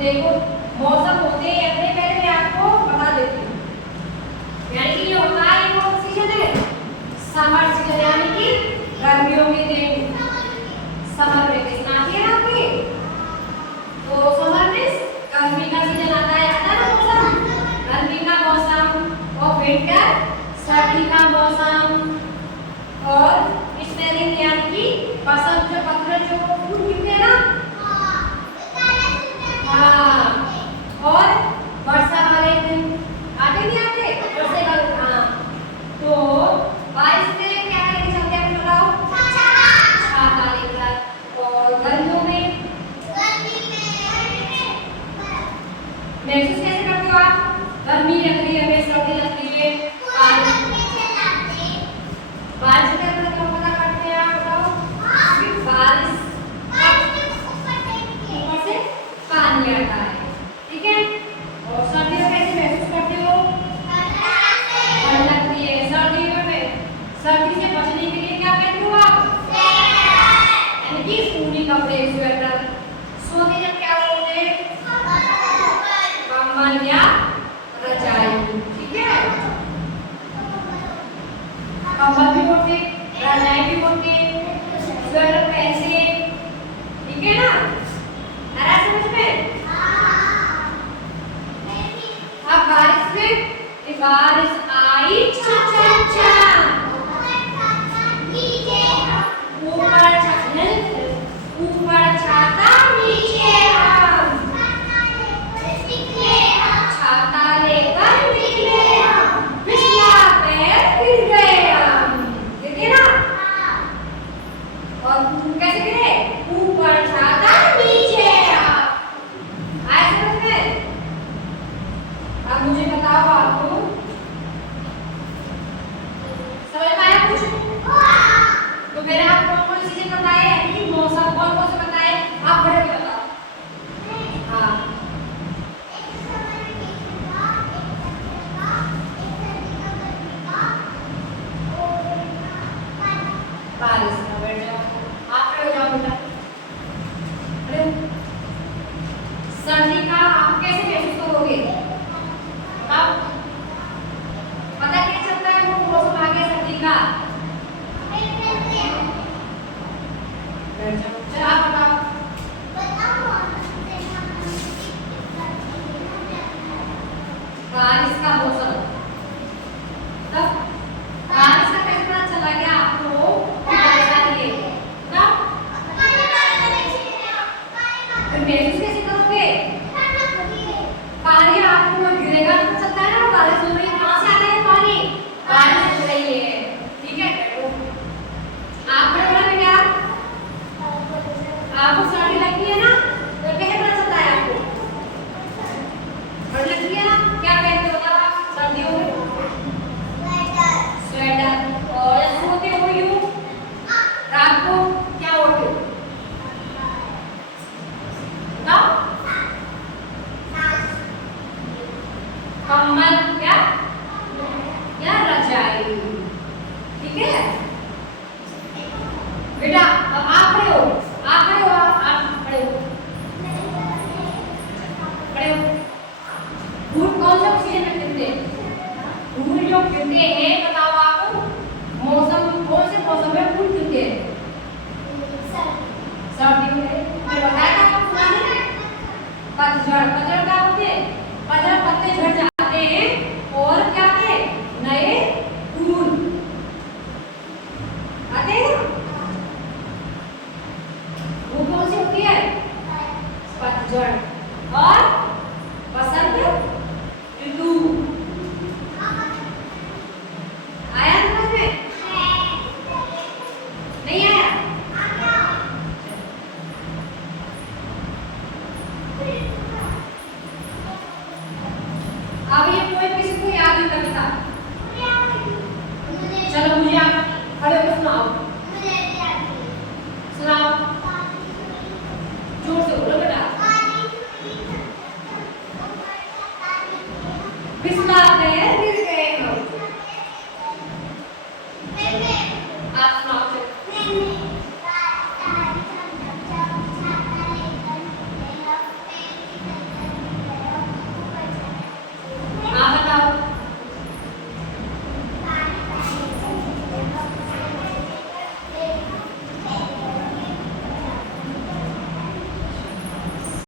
देखो मौसम होते ही अपने पहले मैं आपको बता देती हूँ। यानी कि ये होता है कौन सीजन है, समर सीजन, यानी कि गर्मियों के दिन समर वेकेशन आती है ना आपकी, तो समर में गर्मी का सीजन आता है ना मौसम, गर्मी का मौसम, और विंटर सर्दी का मौसम, और स्प्रिंग यानी कि बसंत जो पत्ते जो फूल खिलते हैं ना, हाँ, और वर्षा वाले दिन आते नहीं आते वर्षे का, हाँ, तो बारिश में क्या लेके चलते हैं बताओ, छाता लेकर, और गर्मियों में महसूस कैसे करते हो आप, गर्मी लग रही है हमें, सर्दी लग रही है, बारिश का पता क्यों पता करते हैं आप बताओ, बारिश ऊपर से पानी आता है, ठीक है, और सर्दियों में कैसे महसूस करते हो, ठंड लगती है, सर्दियों में सर्दी से बचने के लिए क्या पहनते हो आप, यानी कि ऊनी कपड़े, स्वेटर, सोते जब क्या बोलते हैं, कंबल या रजाई, ठीक है, कंबल भी ओढ़ते, रजाई भी ओढ़ते, स्वेटर पहनते, ठीक है ना, आ रहा समझ में। अब बारिश में बारिश आई चा चा चा, ऊपर छाता नीचे हम, छाता लेकर निकले हम, फिसला पैर गिर गए हम, देखिए ना, और कैसे गिरे, ऊपर छाता नीचे हम, आए समझ में। अब मुझे बताओ आपको समझ में आया कुछ, तो मेरे आप कौन कौन सी चीजें बताए, यानी कि मौसम कौन कौन से बताए, आप बड़े बताओ, हाँ, बारिश का, बैठ जाओ, आप खड़े हो जाओ बेटा, खड़े हो। सर्दी का आप कैसे महसूस करोगे बताओ, पता कैसे चलता है वो मौसम आ गया सर्दी का, बैठ जाओ, चलो आप बताओ, बारिश का मौसम, तब बारिश का कैसे पता चला गया आपको, बारिश आ रही है, तब महसूस कैसे करोगे, पानी आपको गिरेगा तो चलता है ना, बारिश हो रही है, कहाँ से आता है पानी, बारिश हो रही है, ठीक है, आप बड़ा क्या, आपको सर्दी लगती है ना, तो कैसे पता चलता है आपको, ठंड लगती है ना, क्या पहनते हो आप सर्दियों में, स्वेटर, और सोते हो यूं, रात को क्या ओढ़ते हो बताओ, कंबल या रजाई, ठीक है बेटा। अब आप खड़े हो, आप खड़े हो, आप खड़े हो, खड़े हो। धूल कौन से ऑक्सीजन में गिरते हैं, धूल जो गिरते हैं बताओ आप, मौसम कौन से मौसम में धूल गिरते हैं, सर्दी में, मैं बताया था आपको, पतझड़, पतझड़ क्या होते हैं, पतझड़ पत्ते झड़ जाते हैं और क्या आते हैं, नए फूल आते हैं, वो कौन सी होती है, पतझड़, और बसंत ऋतु, आया समझ में, नहीं आया, अब ये कोई किसी को याद नहीं करता, चलो मुझे